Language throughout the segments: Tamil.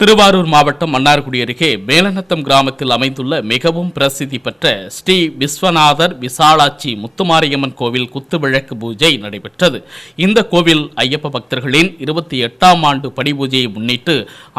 திருவாரூர் மாவட்டம் மன்னார்குடி அருகே மேலநத்தம் கிராமத்தில் அமைந்துள்ள மிகவும் பிரசித்தி பெற்ற ஸ்ரீ விஸ்வநாதர் விசாலாட்சி முத்துமாரியம்மன் கோவில் குத்துவிளக்கு பூஜை நடைபெற்றது. இந்த கோவில் ஐயப்ப பக்தர்களின் இருபத்தி எட்டாம் ஆண்டு படி பூஜையை முன்னிட்டு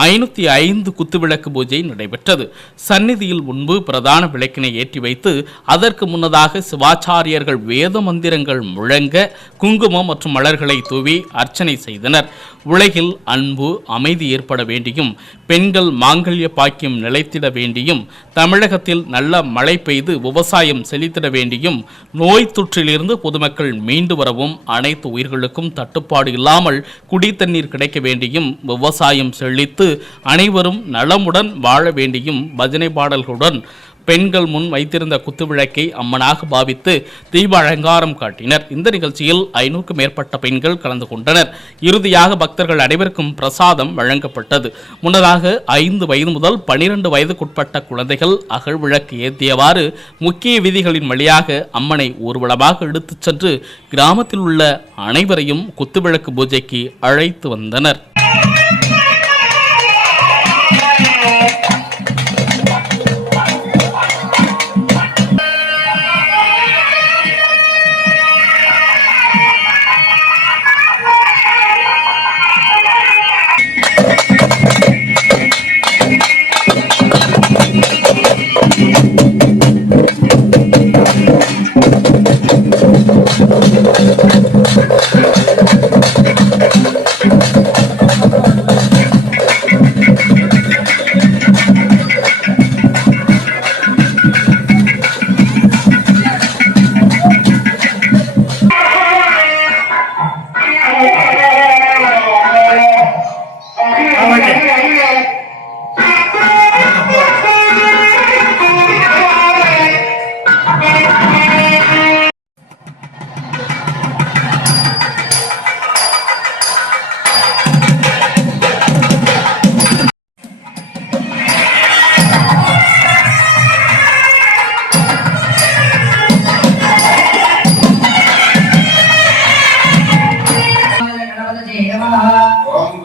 ஐநூத்தி ஐந்து குத்துவிளக்கு பூஜை நடைபெற்றது. சந்நிதியில் முன்பு பிரதான விளக்கினை ஏற்றி வைத்து அதற்கு முன்னதாக சிவாச்சாரியர்கள் வேத மந்திரங்கள் முழங்க குங்குமம் மற்றும் மலர்களை தூவி அர்ச்சனை செய்தனர். உலகில் அன்பு அமைதி ஏற்பட வேண்டியும் பெண்கள் மாங்கல்ய பாக்கியம் நிலைத்திட வேண்டியும் தமிழகத்தில் நல்ல மழை பெய்து விவசாயம் செழித்திட வேண்டியும் நோய் தொற்றிலிருந்து பொதுமக்கள் மீண்டு வரவும் அனைத்து உயிர்களுக்கும் தட்டுப்பாடு இல்லாமல் குடித்தண்ணீர் கிடைக்க வேண்டியும் விவசாயம் செழித்து அனைவரும் நலமுடன் வாழ வேண்டியும் பஜனை பாடல்களுடன் பெண்கள் முன் வைத்திருந்த குத்துவிளக்கை அம்மனாக பாவித்து தீப அலங்காரம் காட்டினர். இந்த நிகழ்ச்சியில் ஐநூறுக்கும் மேற்பட்ட பெண்கள் கலந்து கொண்டனர். இறுதியாக பக்தர்கள் அனைவருக்கும் பிரசாதம் வழங்கப்பட்டது. முன்னதாக ஐந்து வயது முதல் பனிரெண்டு வயதுக்குட்பட்ட குழந்தைகள் அகழ்விளக்கு ஏந்தியவாறு முக்கிய வீதிகளின் வழியாக அம்மனை ஊர்வலமாக எடுத்துச் சென்று கிராமத்தில் உள்ள அனைவரையும் குத்துவிளக்கு பூஜைக்கு அழைத்து வந்தனர்.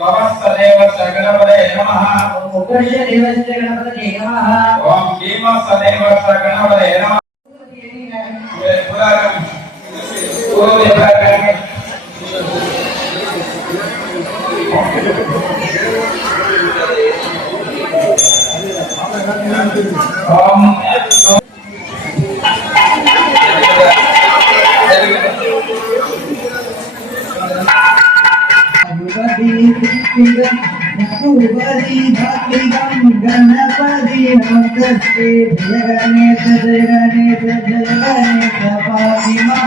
भवस्तदेव सगणपदे नमः। ओम मुकुटेश देव सगणपदे नमः। ओम भीमस्तदेव सगणपदे नमः। पुराणम पूर्व पुराणम ओम गणपति भक्तिगं गणपति नमस्ते जय गणेश जय गणेश जय गणेश पातिमा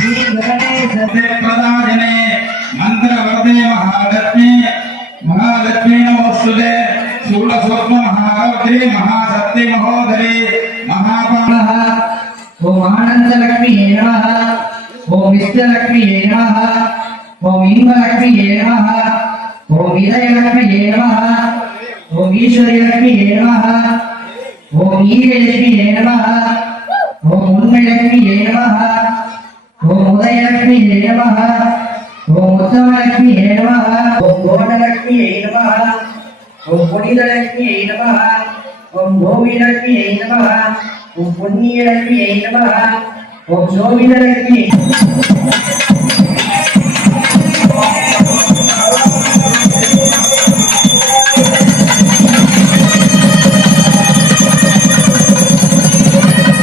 श्री गणेश प्रदाजने मन्त्रवरदे महालक्ष्मी महालक्ष्मी नमोस्तुते शूलस्वर्म महारौद्री महासत्य महोदरी महापाण नमः ॐ आनन्दलक्ष्मीये नमः ॐ विष्णुलक्ष्मीये नमः ॐ इन्द्रलक्ष्मीये नमः ఓం ఇదయలక్ష్మి ఏ నమ. ఓం ఈశ్వర్యలక్ష్మి ఏ నమ. ఓం ఈరలక్ష్మి ఏ నమ. ఓం ఉన్మయలక్ష్మి ఏ నమ. ఓం ఉదయలక్ష్మి ఏ నమ. ఓం ఉత్తమలక్ష్మి పుణ్యలక్ష్మి ఏ నమ. ఓం శోభితలక్ష్మి